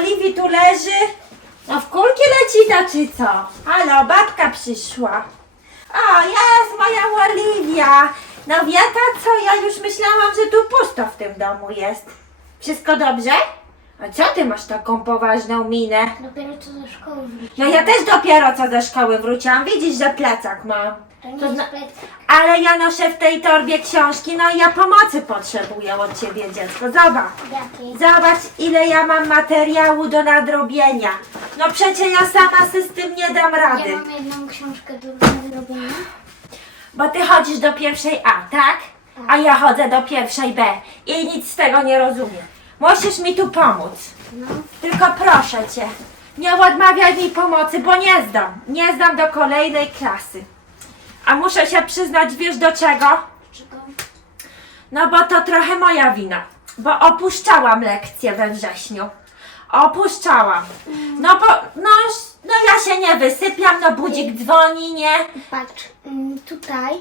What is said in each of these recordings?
Oliwii tu leży. No w kulki leci ta czy co? Halo, babka przyszła. O, jest moja Oliwia. No wie ta co, ja już myślałam, że tu pusto w tym domu jest. Wszystko dobrze? A co ty masz taką poważną minę? Dopiero co ze szkoły wróciłam. No ja też dopiero co ze szkoły wróciłam. Widzisz, że plecak mam. To nie jest plecak. Ale ja noszę w tej torbie książki, no i ja pomocy potrzebuję od ciebie, dziecko. Zobacz. Jakiej? Zobacz, ile ja mam materiału do nadrobienia. No przecie ja sama sy z tym nie dam rady. Ja mam jedną książkę do zrobienia. Bo ty chodzisz do pierwszej A, tak? A ja chodzę do pierwszej B i nic z tego nie rozumiem. Musisz mi tu pomóc. No. Tylko proszę cię, nie odmawiaj mi pomocy, bo nie zdam. Nie zdam do kolejnej klasy. A muszę się przyznać, wiesz do czego? No bo to trochę moja wina. Bo opuszczałam lekcję we wrześniu. Opuszczałam. No bo, no, no ja się nie wysypiam, no budzik dzwoni, nie? Patrz, mm, tutaj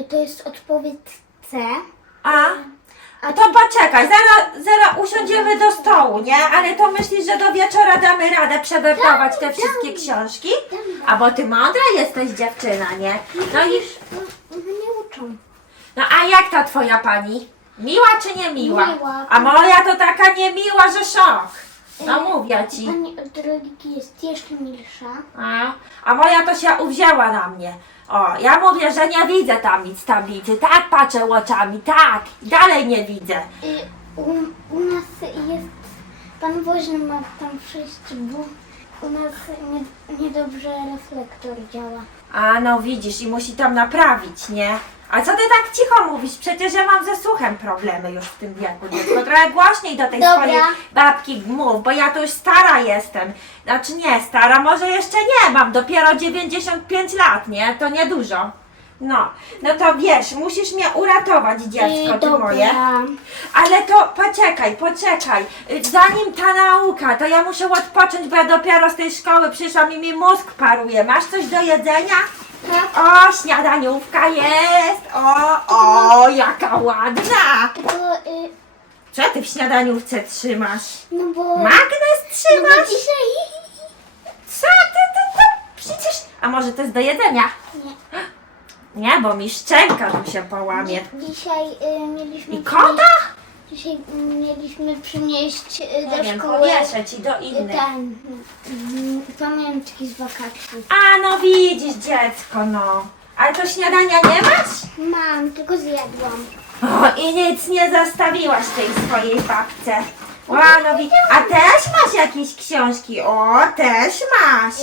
y, to jest odpowiedź C. A? A to poczekaj, zaraz, zaraz usiądziemy do stołu, nie? Ale to myślisz, że do wieczora damy radę przewertować te wszystkie książki? A bo ty mądra jesteś dziewczyna, nie? No i... No, nie uczą. No a jak ta twoja pani? Miła czy nie miła? Miła. A moja to taka niemiła, że szok. No mówię ci. Pani od religii jest jeszcze milsza. A, a moja to się uwzięła na mnie. O, ja mówię, że nie widzę tam nic z tablicy. Tak patrzę oczami, tak. I Dalej nie widzę. Y, u, u nas jest... Pan woźny ma tam przyjść, bo u nas nie, niedobrze reflektor działa. A no widzisz, i musi tam naprawić, nie? A co ty tak cicho mówisz? Przecież ja mam ze słuchem problemy już w tym wieku, dziecko. Trochę głośniej do tej Dobra. swojej babki mów, bo ja tu już stara jestem. Znaczy nie, stara może jeszcze nie, mam dopiero 95 lat, nie? To niedużo. No, no to wiesz, musisz mnie uratować, dziecko, ty moje. Ale to poczekaj, poczekaj. Zanim ta nauka, to ja muszę odpocząć, bo ja dopiero z tej szkoły przyszłam i mi mózg paruje. Masz coś do jedzenia? O, śniadaniówka jest! O, o, jaka ładna! Y, Co ty w śniadaniówce trzymasz? no bo... Magnes no bo trzymasz? dzisiaj... Co ty, ty, ty? Przecież... A może to jest do jedzenia? Nie. Nie, bo mi szczęka tu się połamie. Dzisiaj y, mieliśmy... I kota? Dzisiaj mieliśmy przynieść Nie do wiem, szkoły powieszę ci do innych. ten, mm, pamiątki z wakacji. A, no widzisz, dziecko, no. Ale to śniadania nie masz? Mam, tylko zjadłam. O, i nic nie zostawiłaś tej swojej babce. Łanowi, a też masz jakieś książki? O, też masz.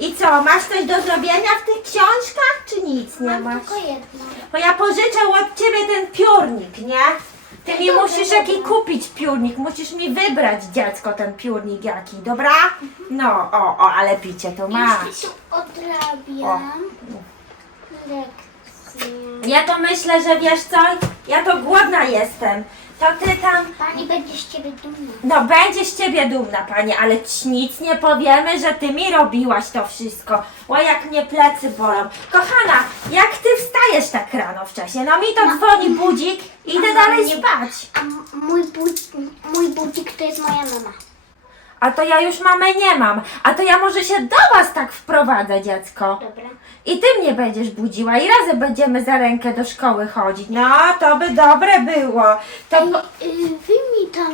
I co, masz coś do zrobienia w tych książkach, czy nic nie mam masz? tylko jedno. Bo ja pożyczę od ciebie ten piórnik, nie? Ty mi Dobra, musisz dobra. jaki kupić piórnik, musisz mi wybrać dziecko ten piórnik jaki, dobra? No, o, o, ale picie to masz. Jeśli tu odrabiam lekcję. Ja to myślę, że wiesz co, ja to głodna jestem. To ty tam Pani będzie z ciebie dumna. No będzie z ciebie dumna pani, ale ci nic nie powiemy, że ty mi robiłaś to wszystko. O jak mnie plecy bolą. Kochana, jak ty wstajesz tak rano wcześnie? No mi to dzwoni budzik, idę dalej spać. A mój, budzik, mój budzik to jest moja mama. A to ja już mamę nie mam. A to ja może się do was tak wprowadzę, dziecko. Dobra. I ty mnie będziesz budziła i razem będziemy za rękę do szkoły chodzić. No, to by dobre było. To po... y, wyjmij tam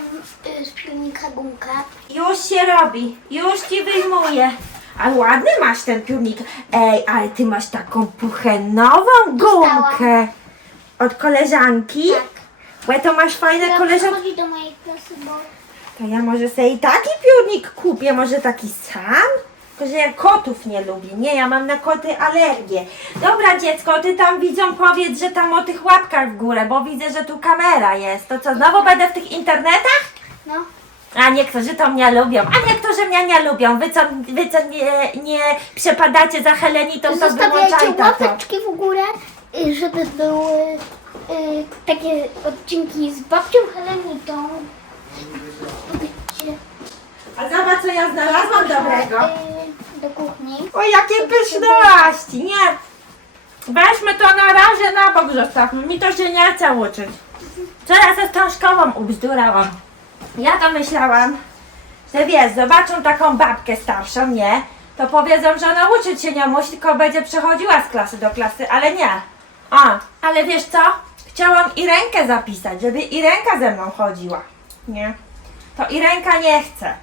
y, z pilnika gumkę. Już się robi, już ci wyjmuję. A ładny masz ten piórnik. Ej, ale ty masz taką puchenową gumkę. Od koleżanki? Tak. Bo to masz fajne Ja koleżanki. chodzi do mojej klasy, bo To ja może sobie i taki piórnik kupię, może taki sam? Tylko, że ja kotów nie lubię. Nie, ja mam na koty alergię. Dobra dziecko, ty tam widzą powiedz, że tam o tych łapkach w górę, bo widzę, że tu kamera jest. To co, znowu będę w tych internetach? no, A niektórzy to mnie lubią, a niektórzy mnie nie lubią. Wy co, wy co nie, nie przepadacie za Helenitą, to zostawiajcie wyłączajcie to. łapeczki w górę, y, żeby były y, takie odcinki z babcią Helenitą. A zobacz co ja znalazłam dobrego. do kuchni. O jakie pyszności, nie. Weźmy to na razie na bok zostawmy, mi to się nie chce uczyć. Co ja ze tą szkołą ubzdurałam. Ja to myślałam, że wiesz, zobaczą taką babkę starszą, nie? To powiedzą, że ona uczyć się nie musi, tylko będzie przechodziła z klasy do klasy, ale nie. A, ale wiesz co? Chciałam i rękę zapisać, żeby i ręka ze mną chodziła. Nie? To i ręka nie chce.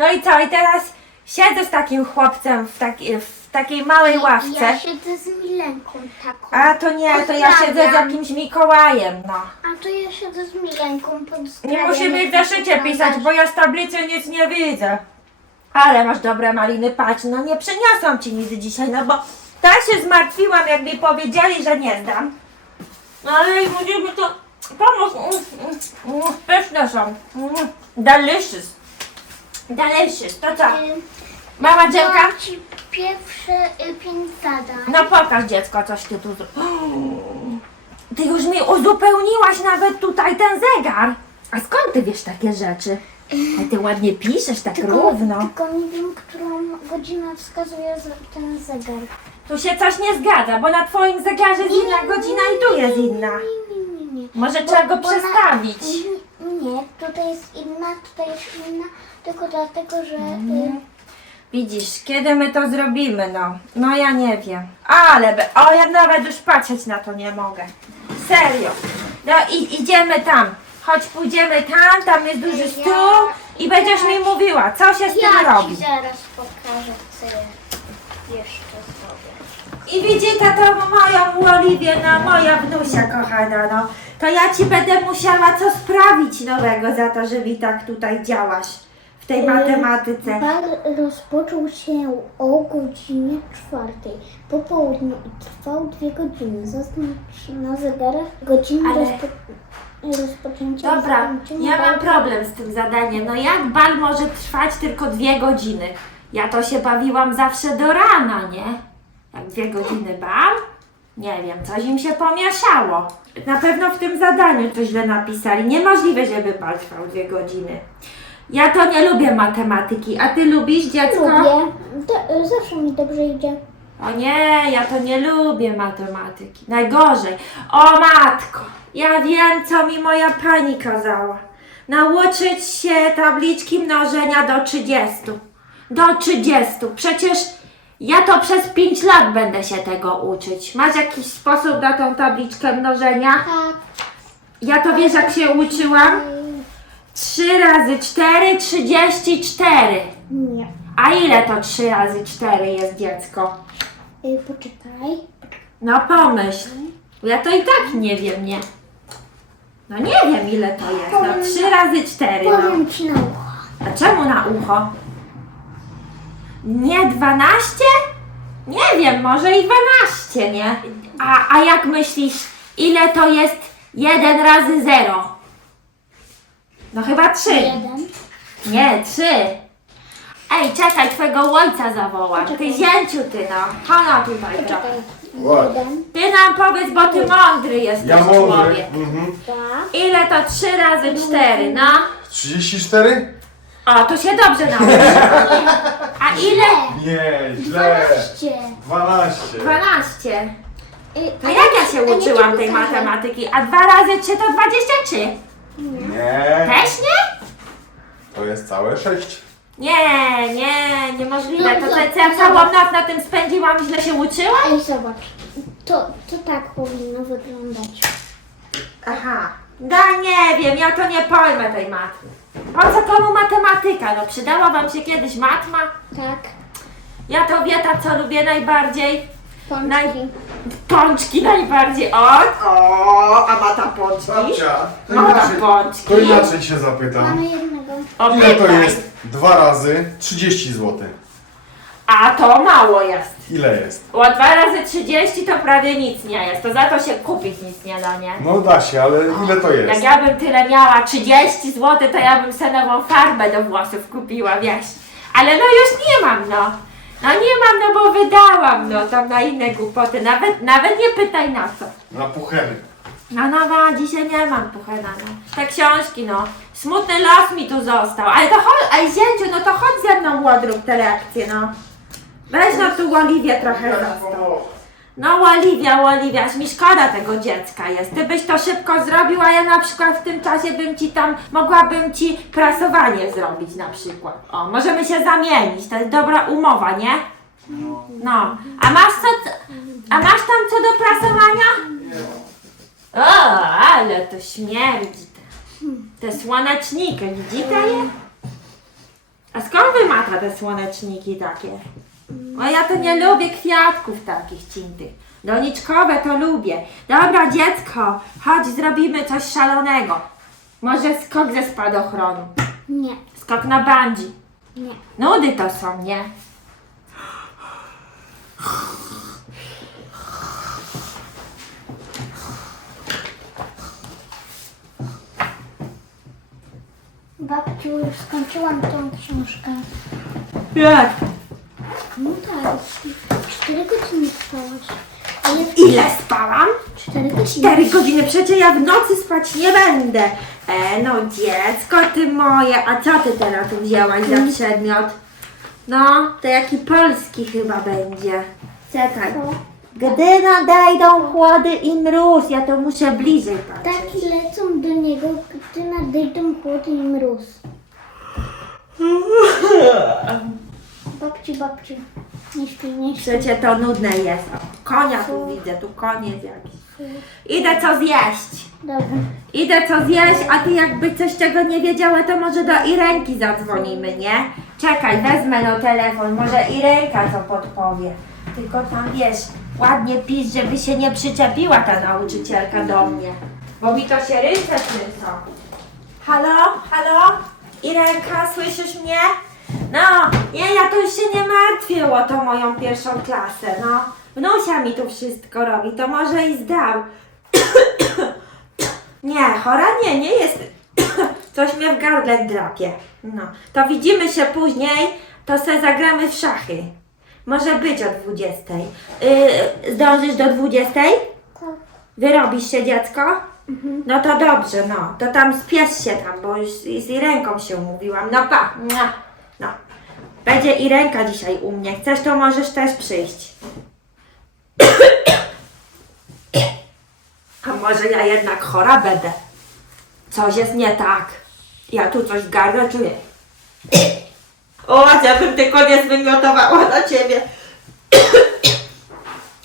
No i co? I teraz siedzę z takim chłopcem w, taki, w takiej małej ławce. Ja siedzę z Milenką taką. A to nie, to ja siedzę z Pozdrawiam. jakimś Mikołajem, no. A to ja siedzę z Milenką. Nie pozdrawiam, musimy w jak zeszycie pisać, bo ja z tablicy nic nie widzę. Ale masz dobre maliny, patrz, no nie przyniosłam ci nic dzisiaj, no bo tak się zmartwiłam, jak mi powiedzieli, że nie zdam. No ale i musimy to pomóc. Mm, mm, mm, Pyszne są. Mm, Delicious. Delicious, to co? Y, Mama dziewka? Dam ci pierwsze y, pięć zadań. No pokaż dziecko, coś ty tu zro- Ty już mi uzupełniłaś nawet tutaj ten zegar. A skąd ty wiesz takie rzeczy? A ty ładnie piszesz, tak równo. tylko nie wiem, którą godzinę wskazuje z- ten zegar. Tu się coś nie zgadza, bo na twoim zegarze jest inna godzina i tu jest inna. Nie, nie, nie, nie. Może trzeba go Bo- na- przestawić. Nie, tutaj jest inna, tutaj jest inna, tylko dlatego, że... Mhm. Y, Widzisz, kiedy my to zrobimy, no? No ja nie wiem. Ale, be, o ja nawet już patrzeć na to nie mogę. Serio. No i idziemy tam. Chodź, pójdziemy tam, tam jest duży stół i będziesz mi mówiła, co się z tym ja robi. ci zaraz pokażę, co ja jeszcze zrobię. I widzicie to moją Oliwię, no moja wnusia kochana, no. To ja ci będę musiała co sprawić nowego za to, że mi tak tutaj działasz w tej Yy, matematyce. Bal rozpoczął się o godzinie czwartej po południu i trwał dwie godziny. Zaznacz na zegarach godzinę Ale- rozpo... rozpoczęcia Dobra, zakończenia ja mam balu. problem z tym zadaniem. No jak bal może trwać tylko dwie godziny? Ja to się bawiłam zawsze do rana, nie? Jak dwie godziny bal? Nie wiem, coś im się pomieszało. Na pewno w tym zadaniu coś źle napisali. Niemożliwe, żeby bal trwał dwie godziny. Ja to nie lubię matematyki, a ty lubisz dziecko? Lubię. Do, zawsze mi dobrze idzie. O nie, ja to nie lubię matematyki. Najgorzej. O matko, ja wiem, co mi moja pani kazała. Nauczyć się tabliczki mnożenia do 30. Do 30. Przecież ja to przez 5 lat będę się tego uczyć. Masz jakiś sposób na tą tabliczkę mnożenia? Tak. Ja to wiesz, jak się uczyłam? 3 razy 4, 34. Nie. A ile to 3 razy 4 jest dziecko? Y, poczekaj. No pomyśl. Ja to i tak nie wiem, nie. No nie wiem ile to jest. No 3 razy 4. No. Powiem ci na ucho. A czemu na ucho? Nie 12? Nie wiem, może i 12, nie? A, a jak myślisz, ile to jest 1 razy 0? No chyba 3. Jeden. Nie, 3. Ej, czekaj, twojego ojca zawołam. Ty zięciu ty no. Chodź tutaj trochę. Ładnie. Jeden, Ty nam powiedz, bo ty mądry jesteś Ja mądry. człowiek. Mhm. dwa, Ile to 3 razy 4, no? 34? O, tu się dobrze nauczysz. A ile? Nie, źle. dwanaście. 12. 12. Y, To jak ja się a uczyłam tej matematyki? A 2 razy 3 to 23. Nie, Też nie? to jest całe 6. Nie, nie, niemożliwe. To ja całą noc na tym spędziłam, źle się uczyłam? Ej, zobacz. To, to tak powinno wyglądać. Aha. Da, nie wiem, ja to nie pojmę tej matmy. Po co komu matematyka? No przydała wam się kiedyś matma? Tak. Ja to wieta, co lubię najbardziej. Pączki. Naj- Pączki najbardziej. O, o, a ma ta pączki? Babcia, to Ma ta inaczej, pączki. to inaczej się zapytam. Mamy jednego. O, Ile to jest 2 razy 30 zł? A to mało jest. Ile jest? O 2 razy 30 to prawie nic nie jest. To za to się kupić nic nie da, nie? No da się, ale ile to Jak jest? ja bym tyle miała, 30 zł, to ja bym sobie nową farbę do włosów kupiła, wiesz. Ale no już nie mam, no. No nie mam, no bo wydałam, no, tam na inne głupoty. Nawet, nawet nie pytaj na co. Na pucheny. No, no, no, dzisiaj nie mam puchena, no. Te książki, no. Smutny los mi tu został. Ale to chodź, aj zięciu, no to chodź ze mną, Łodrób, te lekcje, no. Weź no tu Oliwię trochę został. No Oliwia, Oliwia, aż mi szkoda tego dziecka jest. Ty byś to szybko zrobił, a ja na przykład w tym czasie bym ci tam, mogłabym ci prasowanie zrobić na przykład. O, możemy się zamienić, to jest dobra umowa, nie? No, a masz co, a masz tam co do prasowania? O, ale to śmierdzi. Te, te słoneczniki, widzicie je? A skąd wy mata te słoneczniki takie? O ja to nie lubię kwiatków takich cintych. Doniczkowe to lubię. Dobra dziecko, chodź zrobimy coś szalonego. Może skok ze spadochronu. Nie, Skok na bungee. nie. Nudy to są, nie? Babciu, już skończyłam tą książkę. Jak? No tak, cztery godziny spałaś. Ale Ile spałam? cztery godziny. Cztery godziny, przecież ja w nocy spać nie będę. E, no dziecko ty moje, a co ty teraz tu wzięłaś za przedmiot? No, to jaki polski chyba będzie. Czekaj. Gdy nadejdą chłody i mróz, ja to muszę bliżej patrzeć. Tak lecą do niego, gdy nadejdą chłody i mróz. Babciu, babciu, nie śpi, nie śpi. Przecie to nudne jest. O, konia tu widzę, tu koniec jakiś. Idę co zjeść. Dobra. Idę co zjeść, a ty jakby coś czego nie wiedziała, to może do Irenki zadzwonimy, nie? Czekaj, wezmę no telefon, może Irenka co podpowie. Tylko tam wiesz, ładnie pisz, żeby się nie przyczepiła ta nauczycielka do mnie. Bo mi to się ręce trzęsą. Halo, halo? Irenka, słyszysz mnie? No, nie, ja to już się nie martwię o tą moją pierwszą klasę, no. Wnusia mi tu wszystko robi, to może i zdał. Nie, chora nie, nie jest. Coś mnie w gardle drapie. No, to widzimy się później, to se zagramy w szachy. Może być o 20. Yy, zdążysz do 20? Tak. Wyrobisz się dziecko? No to dobrze, no. To tam spiesz się tam, bo już z, z Irenką się umówiłam. No pa, mua. Będzie Irenka dzisiaj u mnie. Chcesz, to możesz też przyjść. A może ja jednak chora będę? Coś jest nie tak. Ja tu coś w gardle czuję. O, ja bym tylko nie zwymiotowała na ciebie.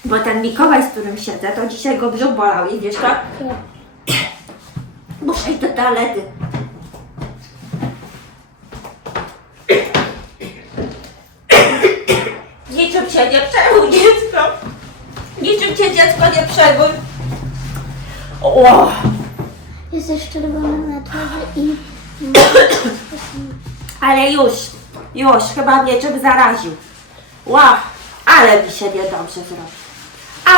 Bo ten Mikołaj, z którym siedzę, to dzisiaj go brzuch bolał i wiesz to? Muszę iść do toalety. Nie przejmuj, dziecko. Niczym cię dziecko nie przejmuj. O, Jesteś czerwony na twarzy i... ale już, już, chyba mnie czym zaraził. Ła, ale mi się niedobrze zrobiło.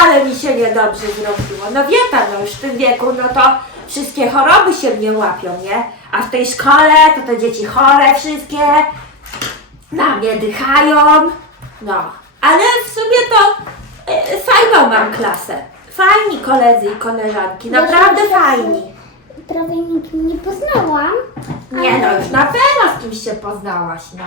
Ale mi się niedobrze zrobiło. No wie pan, no już w tym wieku, no to wszystkie choroby się mnie łapią, nie? A w tej szkole to te dzieci chore wszystkie, na mnie dychają. No, ale w sumie to e, fajną mam klasę. Fajni koledzy i koleżanki, naprawdę fajni. Prawie nikim nie poznałam. Nie no, już na pewno z kimś się poznałaś, no.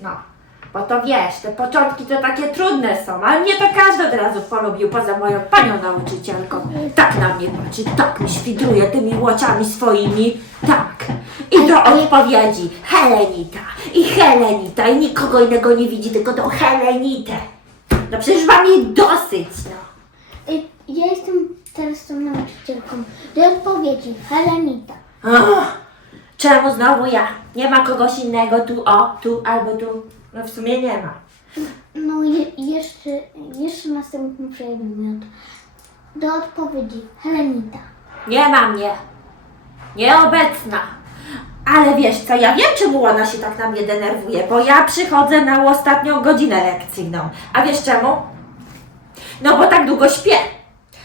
No. Bo to wiesz, te początki to takie trudne są, ale mnie to każdy od razu polubił, poza moją panią nauczycielką. Tak na mnie patrzy, tak mi świdruje tymi łoczami swoimi, tak. I do odpowiedzi Helenita i Helenita i nikogo innego nie widzi, tylko tą Helenitę. No przecież mam jej dosyć, no. Y, Ja jestem teraz tą nauczycielką. Do odpowiedzi, Helenita. Ach, czemu znowu ja? Nie ma kogoś innego tu, o, tu albo tu. No w sumie nie ma. No i jeszcze, jeszcze następny przedmiot. Do odpowiedzi, Helenita. Nie ma mnie. Nieobecna. Ale wiesz co, ja wiem czemu ona się tak na mnie denerwuje, bo ja przychodzę na ostatnią godzinę lekcyjną. A wiesz czemu? No bo tak długo śpię.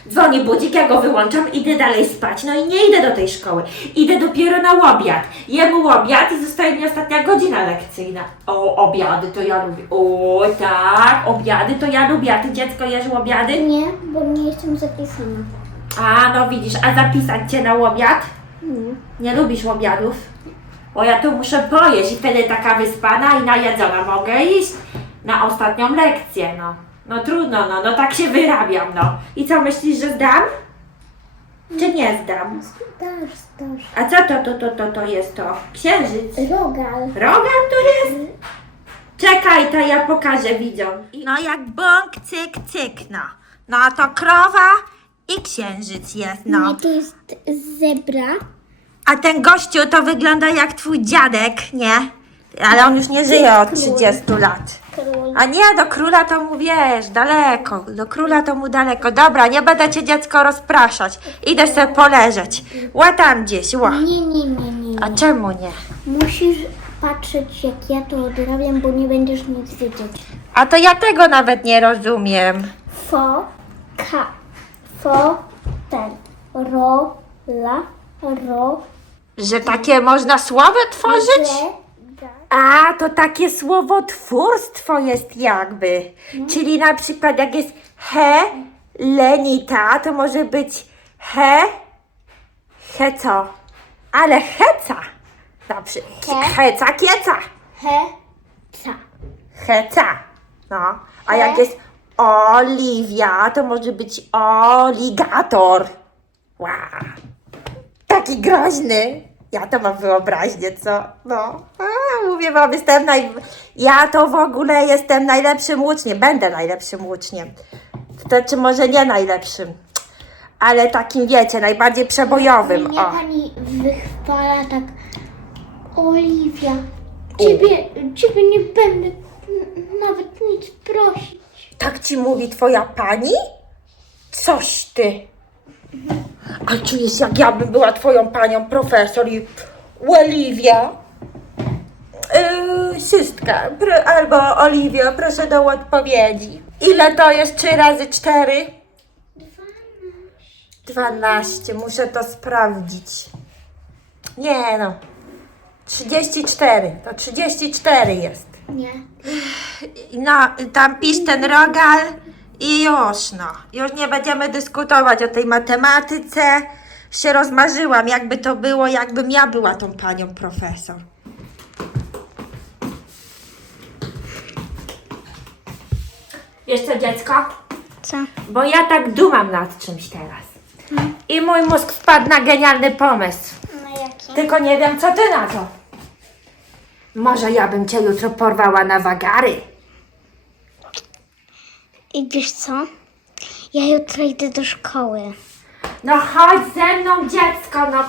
Dzwoni budzik, ja go wyłączam, idę dalej spać. No i nie idę do tej szkoły. Idę dopiero na obiad. Jem obiad i zostaje mi ostatnia godzina lekcyjna. O, obiady to ja lubię. O, tak, obiady to ja lubię. A ty dziecko jesz obiady? Nie, bo nie jestem zapisana. A, no widzisz, a zapisać cię na obiad? Nie. Nie lubisz obiadów? Bo ja tu muszę pojeść i wtedy taka wyspana i najedzona mogę iść na ostatnią lekcję, no. No trudno, no, no tak się wyrabiam, no. I co, myślisz, że zdam? Czy nie zdam? Dasz, dasz. A co to, to, to, to, to jest to? Księżyc. Rogal. Rogan to jest? Czekaj, to ja pokażę widzom. No jak bąk, cyk, cyk, no. No to krowa i księżyc jest, no. Nie, to jest zebra. A ten gościu to wygląda jak twój dziadek, nie? Ale on już nie żyje od 30 lat. Król. A nie, do króla to mu wiesz, daleko. Do króla to mu daleko. Dobra, nie będę cię dziecko rozpraszać. Idę sobie poleżeć. Ła tam gdzieś, ła. Nie, nie, nie, nie. A czemu nie? Musisz patrzeć, jak ja to odrabiam, bo nie będziesz nic wiedzieć. A to ja tego nawet nie rozumiem. Fo, ka, fo, ten, ro, la, ro, Że takie można słowo tworzyć? le, A, to takie słowotwórstwo jest jakby. Czyli na przykład jak jest he, lenita, to może być he, he co? Ale heca. Na przykład He. heca, kieca. he, ca. Heca. No. A He. jak jest Oliwia, to może być oligator. Wow. Taki groźny. Ja to mam wyobraźnię, co? No. Mówię wam, jestem naj... Ja to w ogóle jestem najlepszym łuczniem. Będę najlepszym łuczniem. Znaczy może nie najlepszym. Ale takim, wiecie, najbardziej przebojowym. Mnie O. pani wychwala tak. Oliwia, ciebie, ciebie nie będę n- nawet nic prosić. Tak ci mówi twoja pani? Coś ty. A czujesz, jak ja bym była twoją panią profesor i Oliwia? Systka, pro, albo Oliwia, proszę do odpowiedzi. Ile to jest 3 razy 4? 12, muszę to sprawdzić. Nie no. 34, to 34 jest. Nie. No, tam pisz ten rogal i już, no. Już nie będziemy dyskutować o tej matematyce. Się rozmarzyłam, jakby to było, jakbym ja była tą panią profesor. Co, dziecko? Co? Bo ja tak dumam nad czymś teraz. I mój mózg wpadł na genialny pomysł. Na jaki? Tylko nie wiem, co ty na to. Może ja bym cię jutro porwała na wagary. I wiesz co? Ja jutro idę do szkoły. No chodź ze mną, dziecko, no.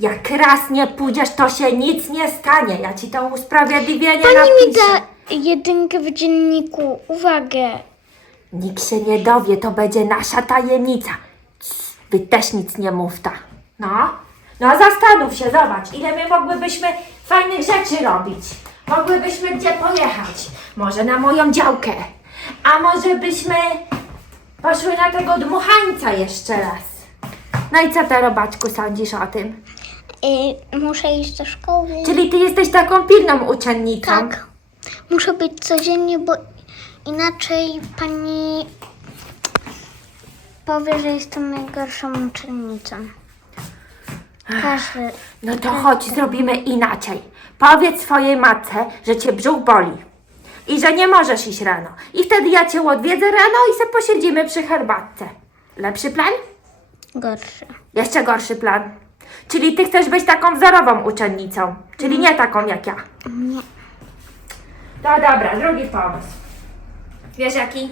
Jak raz nie pójdziesz, to się nic nie stanie. Ja ci to usprawiedliwienie Pani mi napiszę. da jedynkę w dzienniku. Uwagę. Nikt się nie dowie, to będzie nasza tajemnica. Cii, Wy też nic nie mówta. No, no zastanów się, zobacz, ile my mogłybyśmy fajnych rzeczy robić. Mogłybyśmy gdzie pojechać. Może na moją działkę. A może byśmy poszły na tego dmuchańca jeszcze raz. No i co ty, robaczku, sądzisz o tym? Y, muszę iść do szkoły. Czyli ty jesteś taką pilną uczennicą? Tak. Muszę być codziennie, bo inaczej pani powie, że jestem najgorszą uczennicą. Każdy. No to chodź, zrobimy inaczej. Powiedz swojej matce, że cię brzuch boli i że nie możesz iść rano. I wtedy ja cię odwiedzę rano i se posiedzimy przy herbatce. Lepszy plan? Gorszy. Jeszcze gorszy plan. Czyli ty chcesz być taką wzorową uczennicą, czyli nie taką jak ja. Nie. No dobra, drugi pomysł. Wiesz jaki?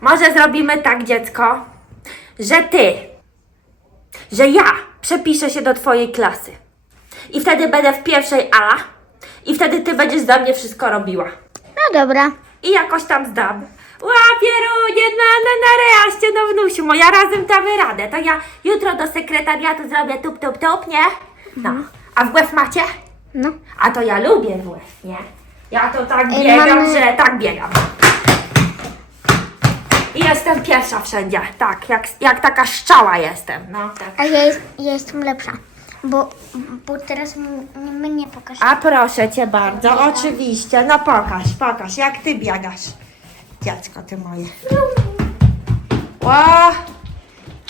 Może zrobimy tak, dziecko, że ty, że ja przepiszę się do twojej klasy. I wtedy będę w pierwszej A i wtedy ty będziesz za mnie wszystko robiła. No dobra. I jakoś tam zdam. Łapie runie na, na, na reaście, no wnusiu, moja razem damy radę. To ja jutro do sekretariatu zrobię tup, tup, tup, nie? No. A w WF macie? No. A to ja lubię WF, nie? Ja to tak Ej, biegam, mamy- że tak biegam. I jestem pierwsza wszędzie, tak, jak, jak taka szczała jestem, no tak. A ja, jest, ja jestem lepsza. Bo, bo teraz m- mnie pokaż. A proszę cię bardzo, oczywiście, no pokaż, pokaż, jak ty biegasz. Dziecko ty moje. Ło,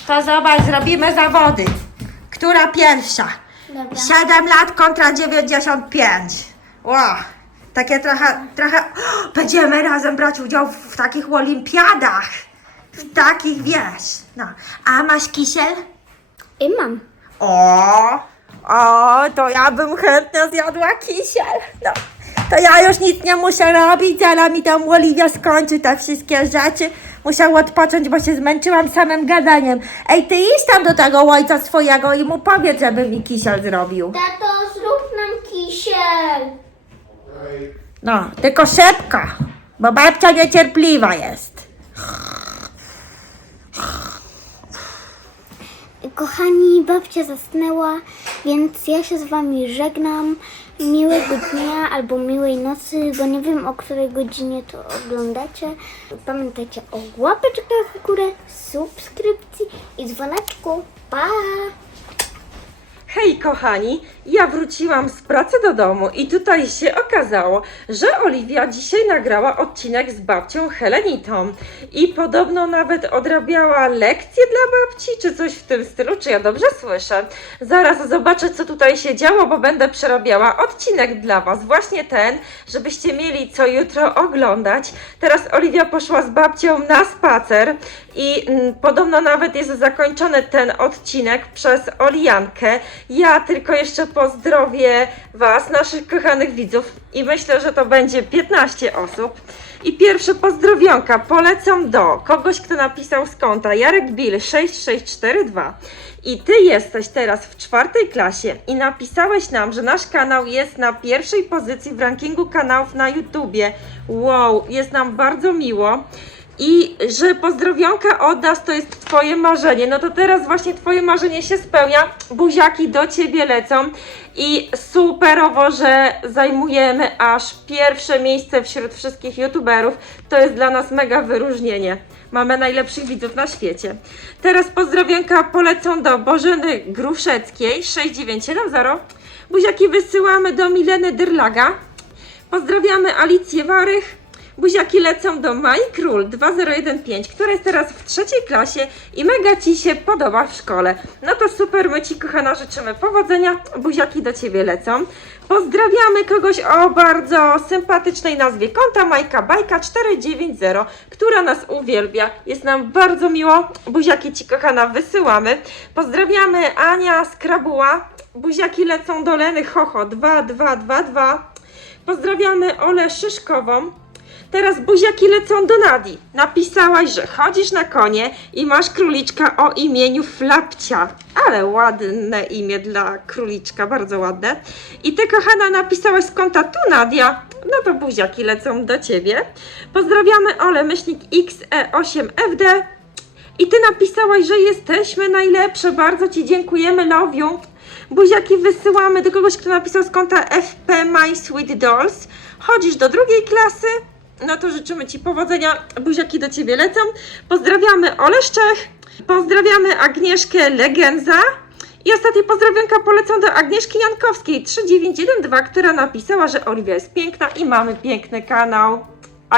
to zobacz, zrobimy zawody. Która pierwsza? Dobra. 7 lat kontra 95. Ło, Takie trochę, trochę, będziemy razem brać udział w takich olimpiadach. W takich, wiesz, no. A masz kisiel? I mam. O, o, to ja bym chętnie zjadła kisiel. No, to ja już nic nie muszę robić, zaraz mi tam Oliwia skończy te wszystkie rzeczy. Muszę odpocząć, bo się zmęczyłam samym gadaniem. Ej, ty idź tam do tego ojca swojego i mu powiedz, żeby mi kisiel zrobił. Tato, zrób nam kisiel. No, tylko szybko, bo babcia niecierpliwa jest. Kochani, babcia zasnęła, więc ja się z wami żegnam. Miłego dnia albo miłej nocy, bo nie wiem o której godzinie to oglądacie. Pamiętajcie o łapeczkach w górę, subskrypcji i dzwoneczku. Pa! Hej kochani, ja wróciłam z pracy do domu i tutaj się okazało, że Oliwia dzisiaj nagrała odcinek z babcią Helenitą i podobno nawet odrabiała lekcje dla babci, czy coś w tym stylu, czy ja dobrze słyszę. Zaraz zobaczę, co tutaj się działo, bo będę przerabiała odcinek dla Was, właśnie ten, żebyście mieli co jutro oglądać. Teraz Oliwia poszła z babcią na spacer i mm, podobno nawet jest zakończony ten odcinek przez Oliankę. Ja tylko jeszcze pozdrowię Was, naszych kochanych widzów i myślę, że to będzie 15 osób. I pierwsze pozdrowionka polecą do kogoś, kto napisał z konta Jarek Bill 6642 i Ty jesteś teraz w czwartej klasie i napisałeś nam, że nasz kanał jest na pierwszej pozycji w rankingu kanałów na YouTubie. Wow, jest nam bardzo miło. I że pozdrowionka od nas to jest Twoje marzenie. No to teraz właśnie Twoje marzenie się spełnia. Buziaki do Ciebie lecą. I superowo, że zajmujemy aż pierwsze miejsce wśród wszystkich YouTuberów. To jest dla nas mega wyróżnienie. Mamy najlepszych widzów na świecie. Teraz pozdrowionka polecą do Bożeny Gruszeckiej 6970. Buziaki wysyłamy do Mileny Dyrlaga. Pozdrawiamy Alicję Warych. Buziaki lecą do Mai Król 2015, która jest teraz w trzeciej klasie i mega Ci się podoba w szkole. No to super, my Ci kochana życzymy powodzenia. Buziaki do Ciebie lecą. Pozdrawiamy kogoś o bardzo sympatycznej nazwie konta Majka Bajka 490, która nas uwielbia. Jest nam bardzo miło. Buziaki Ci kochana wysyłamy. Pozdrawiamy Ania z Krabuła. Buziaki lecą do Leny Hoho 2222. Pozdrawiamy Olę Szyszkową. Teraz buziaki lecą do Nadi. Napisałaś, że chodzisz na konie i masz króliczka o imieniu Flapcia. Ale ładne imię dla króliczka, bardzo ładne. I ty, kochana, napisałaś z konta tu Nadia. No to buziaki lecą do ciebie. Pozdrawiamy Ole Myślnik XE8FD. I ty napisałaś, że jesteśmy najlepsze. Bardzo ci dziękujemy, love you. Buziaki wysyłamy do kogoś, kto napisał z konta FP My Sweet Dolls. Chodzisz do drugiej klasy? No to życzymy Ci powodzenia. Buziaki do Ciebie lecą. Pozdrawiamy Oleszczech. Pozdrawiamy Agnieszkę Legenza. I ostatnie pozdrowionka polecą do Agnieszki Jankowskiej 3912, która napisała, że Oliwia jest piękna i mamy piękny kanał.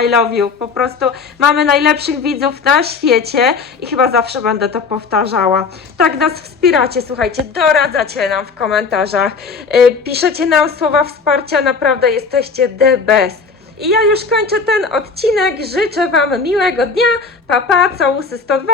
I love you. Po prostu mamy najlepszych widzów na świecie i chyba zawsze będę to powtarzała. Tak nas wspieracie, słuchajcie, doradzacie nam w komentarzach, yy, piszecie nam słowa wsparcia, naprawdę jesteście the best. I ja już kończę ten odcinek. Życzę Wam miłego dnia. Papa, pa, całusy 102.